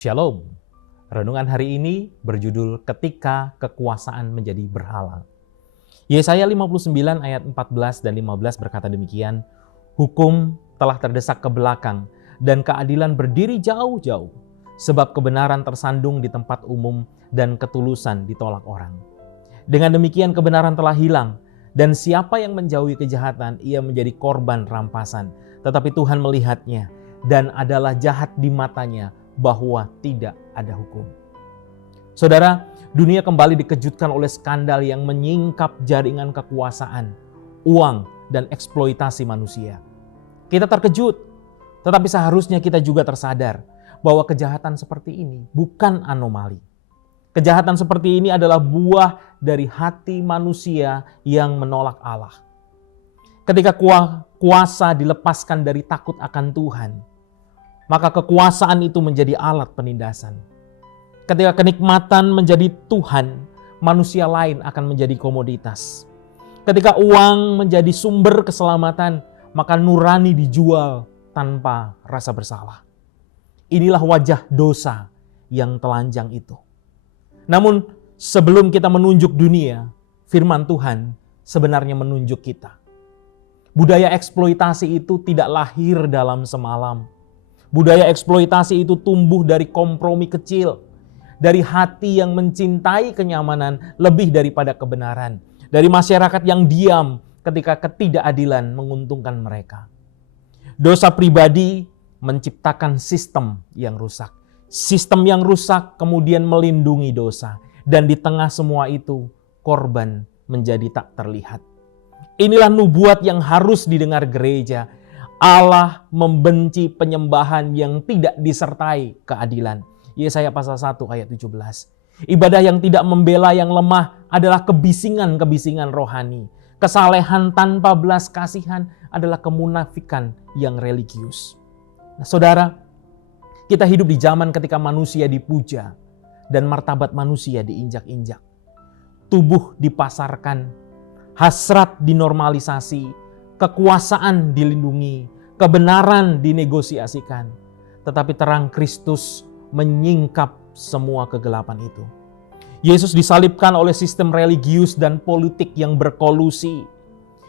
Shalom. Renungan hari ini berjudul Ketika Kekuasaan Menjadi Berhala. Yesaya 59 ayat 14 dan 15 berkata demikian, "Hukum telah terdesak ke belakang dan keadilan berdiri jauh-jauh, sebab kebenaran tersandung di tempat umum dan ketulusan ditolak orang. Dengan demikian kebenaran telah hilang, dan siapa yang menjauhi kejahatan ia menjadi korban rampasan, tetapi Tuhan melihatnya dan adalah jahat di matanya bahwa tidak ada hukum." Saudara, dunia kembali dikejutkan oleh skandal yang menyingkap jaringan kekuasaan, uang, dan eksploitasi manusia. Kita terkejut, tetapi seharusnya kita juga tersadar bahwa kejahatan seperti ini bukan anomali. Kejahatan seperti ini adalah buah dari hati manusia yang menolak Allah. Ketika kuasa dilepaskan dari takut akan Tuhan, maka kekuasaan itu menjadi alat penindasan. Ketika kenikmatan menjadi Tuhan, manusia lain akan menjadi komoditas. Ketika uang menjadi sumber keselamatan, maka nurani dijual tanpa rasa bersalah. Inilah wajah dosa yang telanjang itu. Namun sebelum kita menunjuk dunia, firman Tuhan sebenarnya menunjuk kita. Budaya eksploitasi itu tidak lahir dalam semalam. Budaya eksploitasi itu tumbuh dari kompromi kecil, dari hati yang mencintai kenyamanan lebih daripada kebenaran, dari masyarakat yang diam ketika ketidakadilan menguntungkan mereka. Dosa pribadi menciptakan sistem yang rusak. Sistem yang rusak kemudian melindungi dosa, dan di tengah semua itu korban menjadi tak terlihat. Inilah nubuat yang harus didengar gereja. Allah membenci penyembahan yang tidak disertai keadilan. Yesaya pasal 1 ayat 17. Ibadah yang tidak membela yang lemah adalah kebisingan-kebisingan rohani. Kesalehan tanpa belas kasihan adalah kemunafikan yang religius. Nah, saudara, kita hidup di zaman ketika manusia dipuja dan martabat manusia diinjak-injak. Tubuh dipasarkan, hasrat dinormalisasi, kekuasaan dilindungi, kebenaran dinegosiasikan. Tetapi terang Kristus menyingkap semua kegelapan itu. Yesus disalibkan oleh sistem religius dan politik yang berkolusi.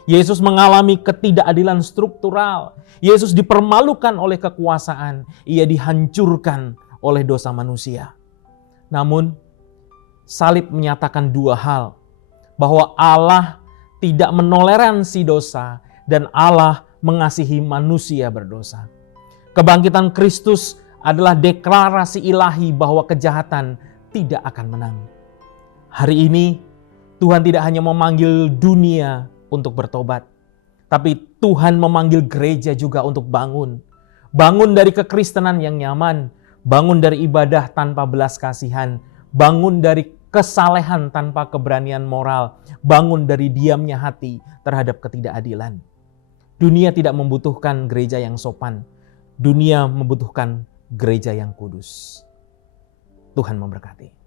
Yesus mengalami ketidakadilan struktural. Yesus dipermalukan oleh kekuasaan. Ia dihancurkan oleh dosa manusia. Namun, salib menyatakan dua hal. Bahwa Allah tidak menoleransi dosa dan Allah mengasihi manusia berdosa. Kebangkitan Kristus adalah deklarasi ilahi bahwa kejahatan tidak akan menang. Hari ini Tuhan tidak hanya memanggil dunia untuk bertobat, tapi Tuhan memanggil gereja juga untuk bangun. Bangun dari kekristenan yang nyaman, bangun dari ibadah tanpa belas kasihan, bangun dari kesalehan tanpa keberanian moral, bangun dari diamnya hati terhadap ketidakadilan. Dunia tidak membutuhkan gereja yang sopan. Dunia membutuhkan gereja yang kudus. Tuhan memberkati.